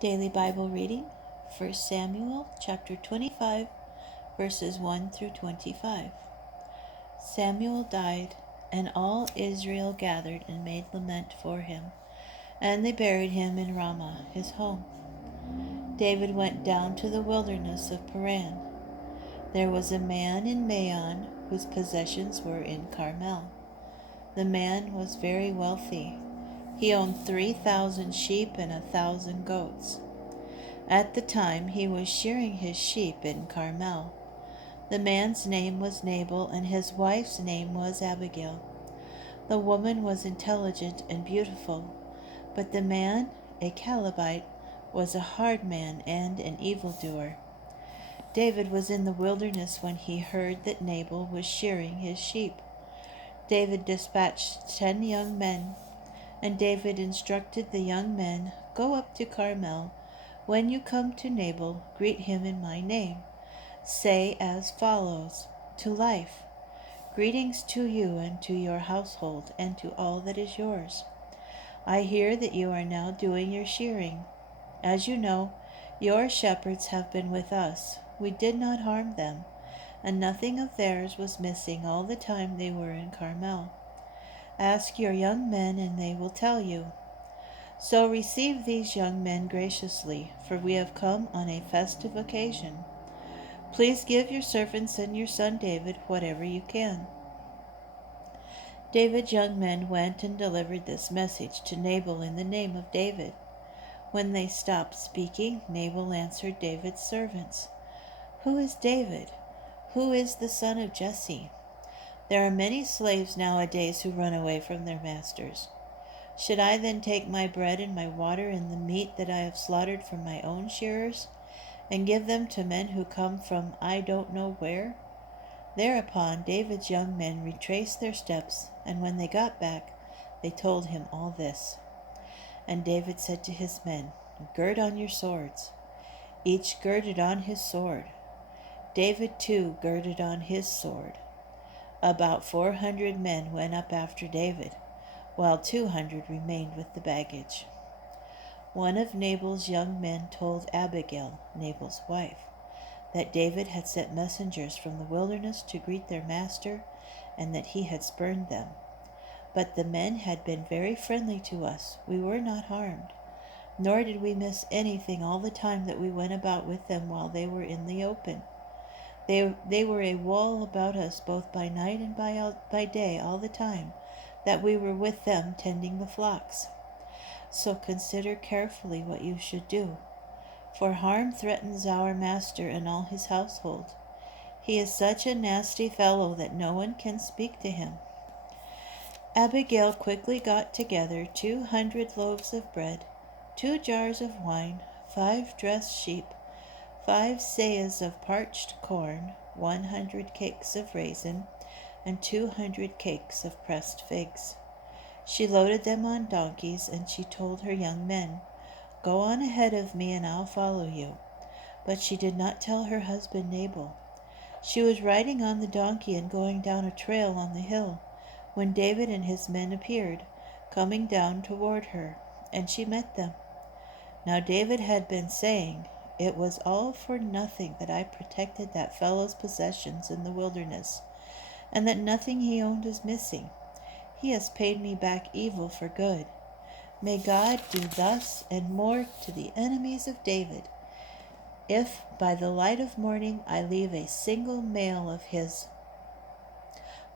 Daily Bible reading, 1 Samuel chapter 25, verses 1 through 25. Samuel died, and all Israel gathered and made lament for him, and they buried him in Ramah, his home. David went down to the wilderness of Paran. There was a man in Maon whose possessions were in Carmel. The man was very wealthy. He owned 3,000 sheep and 1,000 goats. At the time he was shearing his sheep in Carmel. The man's name was Nabal, and his wife's name was Abigail. The woman was intelligent and beautiful, but the man, a Calebite, was a hard man and an evildoer. David was in the wilderness when he heard that Nabal was shearing his sheep. David dispatched 10 young men, and David instructed the young men, "Go up to Carmel. When you come to Nabal, greet him in my name. Say as follows: To life, greetings to you and to your household and to all that is yours. I hear that you are now doing your shearing. As you know, your shepherds have been with us. We did not harm them, and nothing of theirs was missing all the time they were in Carmel. Ask your young men, and they will tell you. So receive these young men graciously, for we have come on a festive occasion. Please give your servants and your son David whatever you can." David's young men went and delivered this message to Nabal in the name of David. When they stopped speaking, Nabal answered David's servants, "Who is David? Who is the son of Jesse? There are many slaves nowadays who run away from their masters. Should I then take my bread and my water and the meat that I have slaughtered from my own shearers, and give them to men who come from I don't know where?" Thereupon David's young men retraced their steps, and when they got back, they told him all this. And David said to his men, "Gird on your swords." Each girded on his sword. David too girded on his sword. About 400 men went up after David, while 200 remained with the baggage. One of Nabal's young men told Abigail, Nabal's wife, that David had sent messengers from the wilderness to greet their master, and that he had spurned them. "But the men had been very friendly to us. We were not harmed, nor did we miss anything all the time that we went about with them while they were in the open. They were a wall about us both by night and by day all the time that we were with them tending the flocks. So consider carefully what you should do, for harm threatens our master and all his household. He is such a nasty fellow that no one can speak to him." Abigail quickly got together 200 loaves of bread, 2 jars of wine, 5 dressed sheep, 5 seahs of parched corn, 100 cakes of raisin, and 200 cakes of pressed figs. She loaded them on donkeys, and she told her young men, "Go on ahead of me, and I'll follow you." But she did not tell her husband Nabal. She was riding on the donkey and going down a trail on the hill, when David and his men appeared, coming down toward her, and she met them. Now David had been saying, "It was all for nothing that I protected that fellow's possessions in the wilderness, and that nothing he owned is missing. He has paid me back evil for good. May God do thus and more to the enemies of David, if by the light of morning I leave a single male of his."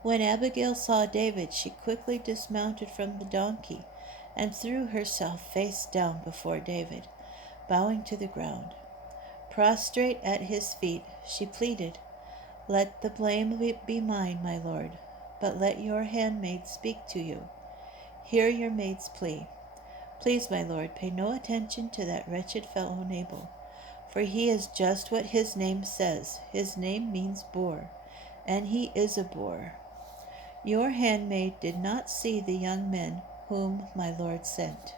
When Abigail saw David, she quickly dismounted from the donkey and threw herself face down before David, bowing to the ground. Prostrate at his feet, she pleaded, "Let the blame be mine, my lord, but let your handmaid speak to you. Hear your maid's plea. Please, my lord, pay no attention to that wretched fellow Nabal, for he is just what his name says. His name means boar, and he is a boar. Your handmaid did not see the young men whom my lord sent."